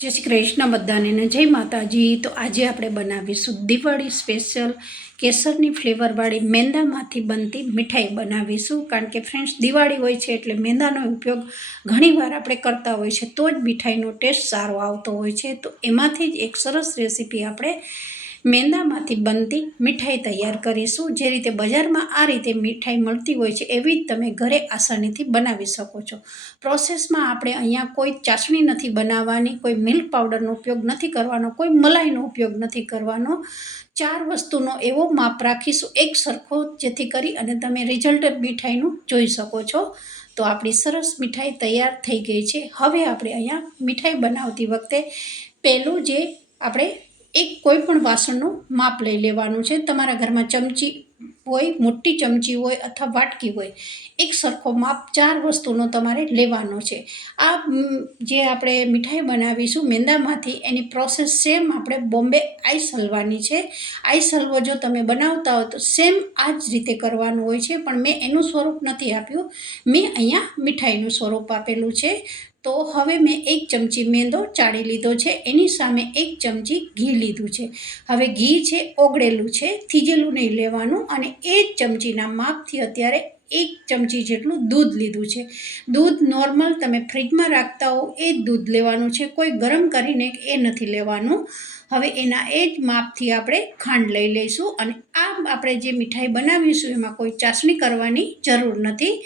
जय श्री कृष्ण बधाने ने जय माताजी। तो आज આપણે બનાવીશું દિવાળી સ્પેશિયલ કેસરની ફ્લેવરવાળી મેંદામાંથી બનતી મીઠાઈ બનાવીશું। કારણ કે ફ્રેન્ડ્સ દિવાળી હોય છે એટલે મેંદાનો ઉપયોગ ઘણીવાર આપણે કરતા હોય છે તો જ મીઠાઈનો ટેસ્ટ સારો આવતો હોય છે। તો એમાંથી જ એક સરસ રેસીપી આપણે મેંદામાંથી બનતી મીઠાઈ તૈયાર કરીશું। જે રીતે બજારમાં આ રીતે મીઠાઈ મળતી હોય છે એવી જ તમે ઘરે આસાનીથી બનાવી શકો છો। પ્રોસેસમાં આપણે અહીંયા કોઈ ચાસણી નથી બનાવવાની, કોઈ મિલ્ક પાવડરનો ઉપયોગ નથી કરવાનો, કોઈ મલાઈનો ઉપયોગ નથી કરવાનો। 4 વસ્તુનો એવો માપ રાખીશું એક સરખો, જેથી કરી અને તમે રિઝલ્ટ મીઠાઈનું જોઈ શકો છો। તો આપણી સરસ મીઠાઈ તૈયાર થઈ ગઈ છે। હવે આપણે અહીંયા મીઠાઈ બનાવતી વખતે પહેલું જે આપણે એક કોઈ પણ વાસણનું માપ લઈ લેવાનું છે। તમારા ઘરમાં ચમચી હોય, મોટી ચમચી હોય અથવા વાટકી હોય, એક સરખો માપ 4 વસ્તુનો તમારે લેવાનો છે। આ જે આપણે મીઠાઈ બનાવીશું મેંદામાંથી, એની પ્રોસેસ સેમ આપણે બોમ્બે આઈસ હલવાની છે। આઈસ હલવો જો તમે બનાવતા હો તો સેમ આ જ રીતે કરવાનું હોય છે, પણ મેં એનું સ્વરૂપ નથી આપ્યું, મેં અહીંયા મીઠાઈનું સ્વરૂપ આપેલું છે। તો હવે મેં 1 ચમચી મેંદો ચાળી લીધો છે, એની સામે 1 ચમચી ઘી લીધું છે। હવે ઘી છે ઓગળેલું છે, થીજેલું નહીં લેવાનું, અને એ જ ચમચીના માપથી અત્યારે 1 ચમચી જેટલું દૂધ લીધું છે। દૂધ નોર્મલ તમે ફ્રીજમાં રાખતા હો એ જ દૂધ લેવાનું છે, કોઈ ગરમ કરીને એ નથી લેવાનું। હવે એના એ જ માપથી આપણે ખાંડ લઈ લઈશું, અને આ આપણે જે મીઠાઈ બનાવીશું એમાં કોઈ ચાસણી કરવાની જરૂર નથી।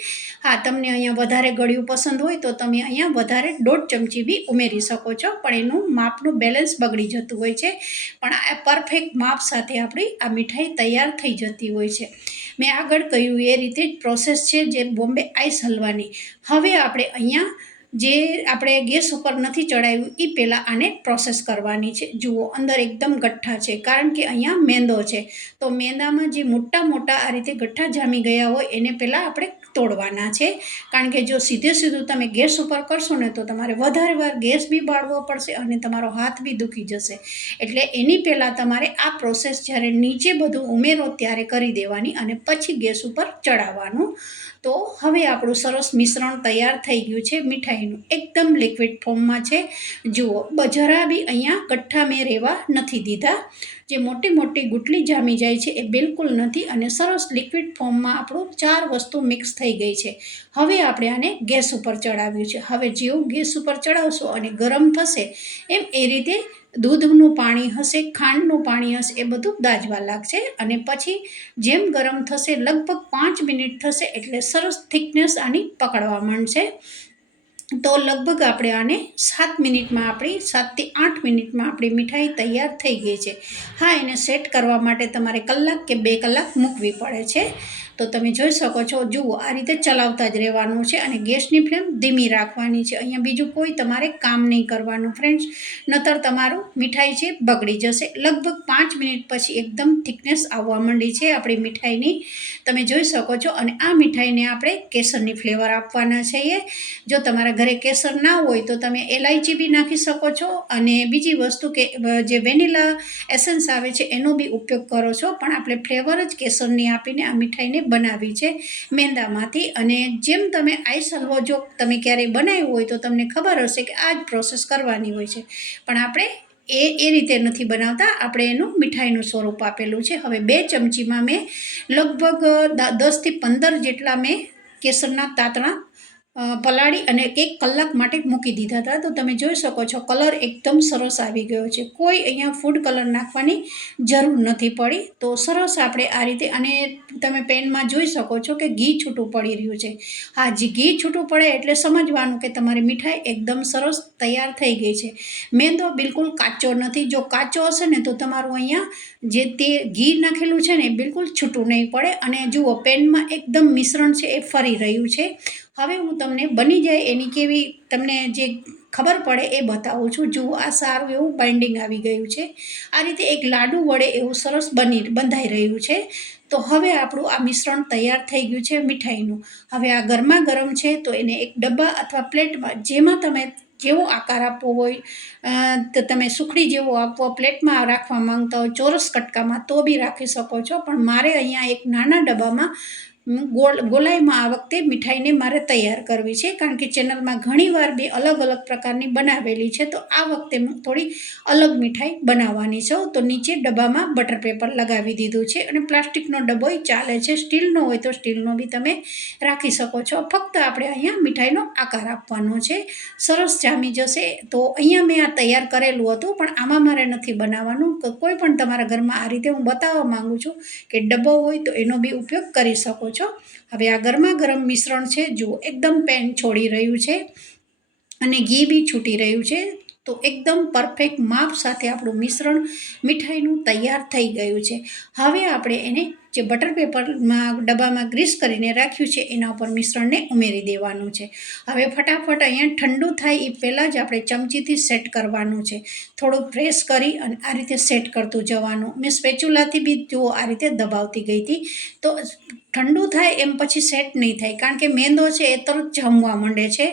હા, તમને અહીંયા વધારે ગળ્યું પસંદ હોય તો તમે અહીંયા વધારે 1.5 ચમચી બી ઉમેરી શકો છો, પણ એનું માપનું બેલેન્સ બગડી જતું હોય છે। પણ આ પરફેક્ટ માપ સાથે આપણી આ મીઠાઈ તૈયાર થઈ જતી હોય છે। મેં આગળ કહ્યું એ રીતે જ પ્રોસેસ છે જે બોમ્બે આઈસ હલવાની। હવે આપણે અહીંયા જે આપણે ગેસ ઉપર નથી ચડાવ્યું એ પહેલાં આને પ્રોસેસ કરવાની છે। જુઓ, અંદર એકદમ ગઠ્ઠા છે, કારણ કે અહીંયા મેંદો છે, તો મેંદામાં જે મોટા મોટા આ રીતે ગઠ્ઠા જામી ગયા હોય એને પહેલાં આપણે તોડવાના છે। કારણ કે જો સીધું તમે ગેસ ઉપર કરશો ને તો તમારે વધારે વાર ગેસ બી બાળવો પડશે અને તમારો હાથ બી દુખી જશે। એટલે એની પહેલાં તમારે આ પ્રોસેસ જ્યારે નીચે બધું ઉમેરો ત્યારે કરી દેવાની, અને પછી ગેસ ઉપર ચડાવવાનું। તો હવે આપણું સરસ મિશ્રણ તૈયાર થઈ ગયું છે મીઠાઈનું, એકદમ લિક્વિડ ફોર્મમાં છે। જુઓ, જરા બી અહીંયા ગઠ્ઠા મેં રહેવા નથી દીધા, જે મોટી મોટી ગુટલી જામી જાય છે એ બિલકુલ નથી, અને સરસ લિક્વિડ ફોર્મમાં આપણું 4 વસ્તુ મિક્સ થઈ ગઈ છે। હવે આપણે આને ગેસ ઉપર ચડાવ્યું છે। હવે જેવું ગેસ ઉપર ચડાવશો અને ગરમ થશે એમ એ રીતે દૂધનું પાણી હશે, ખાંડનું પાણી હશે, એ બધું દાજવા લાગશે, અને પછી જેમ ગરમ થશે લગભગ 5 મિનિટ થશે એટલે સરસ થિકનેસ આની પકડવા માંડશે। તો લગભગ આપણે આને 7 મિનિટમાં, આપણી 7 થી 8 મિનિટમાં આપણી મીઠાઈ તૈયાર થઈ ગઈ છે। હા, એને સેટ કરવા માટે તમારે 1 કલાક કે 2 કલાક મૂકવી પડે છે। તો તમે જોઈ શકો છો, જુઓ આ રીતે ચલાવતા જ રહેવાનું છે, અને ગેસની ફ્લેમ ધીમી રાખવાની છે। અહીંયા બીજું કોઈ તમારે કામ નહીં કરવાનું ફ્રેન્ડ્સ, નતર તમારું મીઠાઈ છે બગડી જશે। લગભગ 5 મિનિટ પછી એકદમ થિકનેસ આવવા માંડી છે આપણી મીઠાઈની, તમે જોઈ શકો છો। અને આ મીઠાઈને આપણે કેસરની ફ્લેવર આપવાના છીએ। જો તમારા ઘરે કેસર ના હોય તો તમે એલાયચી બી નાખી શકો છો, અને બીજી વસ્તુ કે જે વેનીલા એસેન્સ આવે છે એનો બી ઉપયોગ કરો છો, પણ આપણે ફ્લેવર જ કેસરની આપીને આ મીઠાઈને બનાવી છે મેંદામાંથી। અને જેમ તમે આઈસ હલવો જો તમે ક્યારેય બનાવ્યો હોય તો તમને ખબર હશે કે આ જ પ્રોસેસ કરવાની હોય છે, પણ આપણે એ રીતે નથી બનાવતા, આપણે એનું મીઠાઈનું સ્વરૂપ આપેલું છે। હવે 2 ચમચીમાં મેં લગભગ 10 થી 15 જેટલા મેં કેસરના તાંતણા પલાળી અને 1 કલાક માટે મૂકી દીધા હતા। તો તમે જોઈ શકો છો કલર એકદમ સરસ આવી ગયો છે, કોઈ અહીંયા ફૂડ કલર નાખવાની જરૂર નથી પડી। તો સરસ આપણે આ રીતે, અને તમે પેનમાં જોઈ શકો છો કે ઘી છૂટું પડી રહ્યું છે। હા, જે ઘી છૂટું પડે એટલે સમજવાનું કે તમારી મીઠાઈ એકદમ સરસ તૈયાર થઈ ગઈ છે। મેંદો બિલકુલ કાચો નથી, જો કાચો હશે ને તો તમારું અહીંયા જે તે ઘી નાખેલું છે ને એ બિલકુલ છૂટું નહીં પડે। અને જુઓ, પેનમાં એકદમ મિશ્રણ છે એ ફરી રહ્યું છે। હવે હું તમને બની જાય એની કેવી તમને જે ખબર પડે એ બતાવું છું। જુઓ, આ સારું એવું બાઇન્ડિંગ આવી ગયું છે, આ રીતે એક લાડુ વડે એવું સરસ બંધાઈ રહ્યું છે। તો હવે આપણું આ મિશ્રણ તૈયાર થઈ ગયું છે મીઠાઈનું। હવે આ ગરમા ગરમ છે તો એને એક ડબ્બા અથવા પ્લેટમાં, જેમાં તમે જેવો આકાર આપવો હોય, તો તમે સુખડી જેવો આપવો પ્લેટમાં રાખવા માંગતા હોય, ચોરસ કટકામાં તો બી રાખી શકો છો, પણ મારે અહીંયા એક નાના ડબ્બામાં ગોલાઈમાં આ વખતે મીઠાઈને મારે તૈયાર કરવી છે, કારણ કે ચેનલમાં ઘણીવાર બે અલગ અલગ પ્રકારની બનાવેલી છે, તો આ વખતે હું થોડી અલગ મીઠાઈ બનાવવાની છું. તો નીચે ડબ્બામાં બટર પેપર લગાવી દીધું છે, અને પ્લાસ્ટિકનો ડબ્બોય ચાલે છે, સ્ટીલનો હોય તો સ્ટીલનો બી તમે રાખી શકો છો. ફક્ત આપણે અહીંયા મીઠાઈનો આકાર આપવાનો છે. સરસ જામી જશે. તો અહીંયા મેં આ તૈયાર કરેલું હતું, પણ આમાં મારે નથી બનાવવાનું. કોઈ પણ તમારા ઘરમાં આ રીતે હું બતાવવા માંગુ છું કે ડબ્બો હોય તો એનો બી ઉપયોગ કરી શકો છો. હવે આ ગરમા ગરમ મિશ્રણ છે, જુઓ એકદમ પેન છોડી રહ્યું છે અને ઘી બી છૂટી રહ્યું છે. તો એકદમ પરફેક્ટ માપ સાથે આપણું મિશ્રણ મીઠાઈનું તૈયાર થઈ ગયું છે. હવે આપણે એને જે બટર પેપરમાં ડબ્બામાં ગ્રીસ કરીને રાખ્યું છે એના ઉપર મિશ્રણને ઉમેરી દેવાનું છે. હવે ફટાફટ અહીંયા ઠંડુ થાય એ પહેલાં જ આપણે ચમચીથી સેટ કરવાનું છે. થોડું પ્રેસ કરી અને આ રીતે સેટ કરતું જવાનું. મેં સ્પેચ્યુલાથી બી જુઓ આ રીતે દબાવતી ગઈ હતી. તો ઠંડુ થાય એમ પછી સેટ નહીં થાય, કારણ કે મેંદો છે એ તરત જામવા માંડે છે.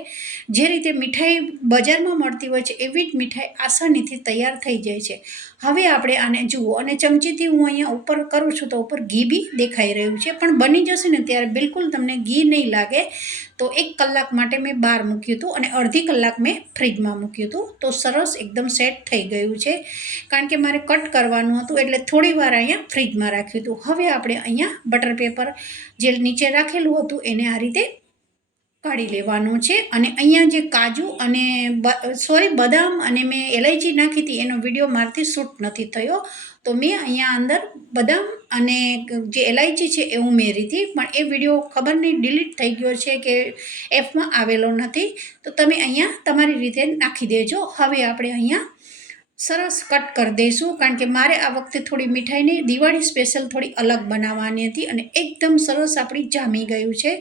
જે રીતે મીઠાઈ બજારમાં મળતી હોય છે એવી જ મીઠાઈ આસાનીથી તૈયાર થઈ જાય છે. હવે આપણે આને જુઓ, અને ચમચીથી હું અહીંયા ઉપર કરું છું તો ઉપર ઘી બી દેખાઈ રહ્યું છે, પણ બની જશે ને ત્યારે બિલકુલ તમને ઘી નહીં લાગે. તો 1 કલાક માટે મેં બહાર મૂક્યું હતું અને અડધી કલાક મેં ફ્રીજમાં મૂક્યું હતું. તો સરસ એકદમ સેટ થઈ ગયું છે, કારણ કે મારે કટ કરવાનું હતું એટલે થોડી વાર અહીંયા ફ્રીજમાં રાખ્યું હતું. હવે આપણે અહીંયા બટર પેપર જે નીચે રાખેલું હતું એને આ રીતે કાઢી લેવાનું છે. અને અહીંયા જે કાજુ અને બદામ અને મેં એલાયચી નાખી હતી એનો વિડીયો મારાથી શૂટ નથી થયો, તો મેં અહીંયા અંદર બદામ અને જે એલાયચી છે એ ઉમેરી હતી, પણ એ વિડીયો ખબર નહીં ડિલીટ થઈ ગયો છે કે એપમાં આવેલો નથી. તો તમે અહીંયા તમારી રીતે નાખી દેજો. હવે આપણે અહીંયા સરસ કટ કરી દઈશું, કારણ કે મારે આ વખતે થોડી મીઠાઈની દિવાળી સ્પેશિયલ થોડી અલગ બનાવવાની હતી, અને એકદમ સરસ આપણી જામી ગયું છે.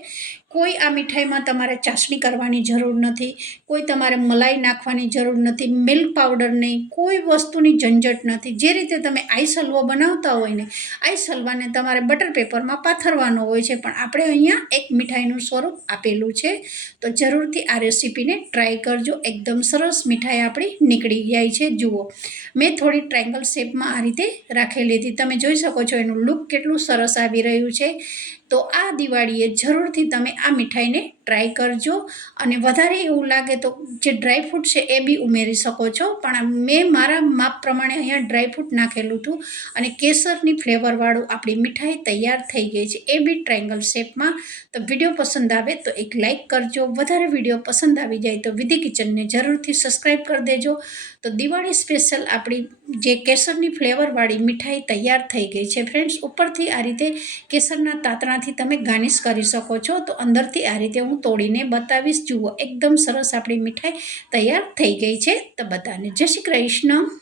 કોઈ આ મીઠાઈમાં તમારે ચાસણી કરવાની જરૂર નથી, કોઈ તમારે મલાઈ નાખવાની જરૂર નથી, મિલ્ક પાવડર નહીં, કોઈ વસ્તુની ઝંઝટ નથી. જે રીતે તમે આઈસ હલવો બનાવતા હોય ને, આઈસ હલવાને તમારે બટર પેપરમાં પાથરવાનો હોય છે, પણ આપણે અહીંયા એક મીઠાઈનું સ્વરૂપ આપેલું છે. તો જરૂરથી આ રેસીપીને ટ્રાય કરજો. એકદમ સરસ મીઠાઈ આપણી નીકળી જાય છે. જુઓ, મેં થોડી ટ્રાયંગલ શેપમાં આ રીતે રાખેલી હતી. તમે જોઈ શકો છો એનું લુક કેટલું સરસ આવી રહ્યું છે. તો આ દિવાળીએ જરૂરથી તમે આ મીઠાઈને ટ્રાય કરજો. અને વધારે એવું લાગે તો જે ડ્રાયફ્રૂટ છે એ બી ઉમેરી શકો છો, પણ મેં મારા માપ પ્રમાણે અહીંયા ડ્રાયફ્રૂટ નાખેલું હતું. અને કેસરની ફ્લેવરવાળું આપણી મીઠાઈ તૈયાર થઈ ગઈ છે, એ બી ટ્રાયંગલ શેપમાં. તો વિડીયો પસંદ આવે તો એક લાઇક કરજો. વધારે વિડીયો પસંદ આવી જાય તો વિધિ કિચનને જરૂરથી સબસ્ક્રાઈબ કરી દેજો. તો દિવાળી સ્પેશિયલ આપણી જે કેસરની ફ્લેવરવાળી મીઠાઈ તૈયાર થઈ ગઈ છે ફ્રેન્ડ્સ. ઉપરથી આ રીતે કેસરના તાતણાથી તમે ગાર્નિશ કરી શકો છો. તો અંદરથી આ રીતે હું તોડીને બતાવીશ. જુઓ, એકદમ સરસ આપણી મીઠાઈ તૈયાર થઈ ગઈ છે. તો બધાને જય શ્રી કૃષ્ણ.